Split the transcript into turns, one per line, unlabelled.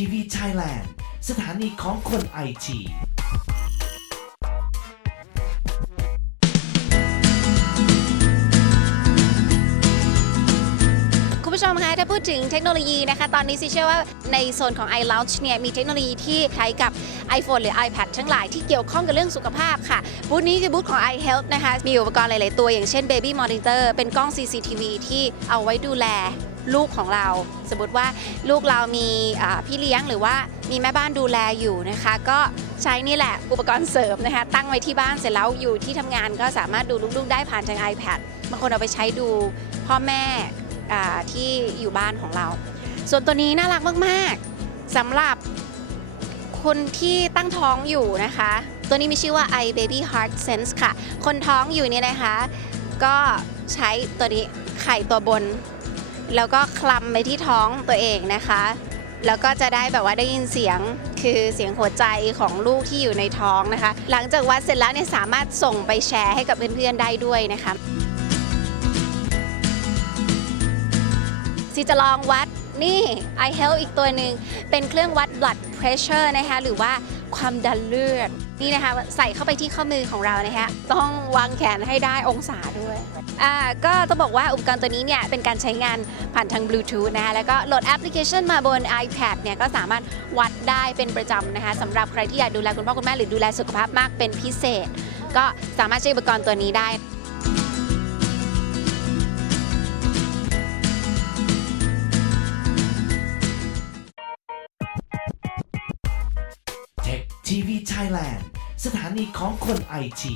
ทีวีไทยแลนด์สถานีของคนไอที
คุณผู้ชมคะถ้าพูดถึงเทคโนโลยีนะคะ ตอนนี้ซิเชื่อว่าในโซนของ iLounge เนี่ยมีเทคโนโลยีที่ใช้กับ iPhone หรือ iPad ทั้งหลายที่เกี่ยวข้องกับเรื่องสุขภาพค่ะ บูธนี้คือบูธของ iHealth นะคะ มีอุปกรณ์หลาย ๆ ตัวอย่างเช่น Baby Monitor เป็นกล้อง CCTV ที่เอาไว้ดูแล ลูกของเรา สมมติว่าลูกเรามีพี่เลี้ยงหรือว่ามีแม่บ้านดูแลอยู่นะคะ ก็ใช้นี่แหละอุปกรณ์เสริมนะคะ ตั้งไว้ที่บ้านเสร็จแล้วอยู่ที่ทำงานก็สามารถดูลูกๆ ได้ผ่านทาง iPad บางคนเอาไปใช้ดูพ่อแม่ที่อยู่บ้านของเรา ส่วนตัวนี้น่ารักมากๆสำหรับคนที่ตั้งท้องอยู่นะคะ ตัวนี้มีชื่อว่า i baby heart sense ค่ะ คนท้องอยู่นี่นะคะ ก็ใช้ตัวนี้ไข่ตัวบน แล้วก็คลำไปที่ท้องตัวเองนะคะ แล้วก็จะได้แบบว่าได้ยินเสียงคือเสียงหัวใจของลูกที่อยู่ในท้องนะคะ หลังจากวัดเสร็จแล้วเนี่ยสามารถส่งไปแชร์ให้กับเพื่อนๆได้ด้วยนะคะซีจะลองวัดนี่ i health อีกตัวหนึ่งเป็นเครื่องวัด blood pressure นะคะหรือว่า ความดันเลือดนี่นะคะใส่เข้าไปที่ข้อมือของเรานะคะต้องวางแขนให้ได้องศาด้วยอ่าก็ต้องบอกว่าอุปกรณ์ตัวนี้เนี่ยเป็นการใช้งานผ่านทางบลูทูธนะคะแล้วก็โหลดแอปพลิเคชันมาบน iPad เนี่ยก็สามารถวัดได้เป็นประจำนะคะสำหรับใครที่อยากดูแลคุณพ่อคุณแม่หรือดูแลสุขภาพมากเป็นพิเศษ ก็สามารถใช้อุปกรณ์ตัวนี้ได้
ทีวีไทยแลนด์สถานีของคนไอที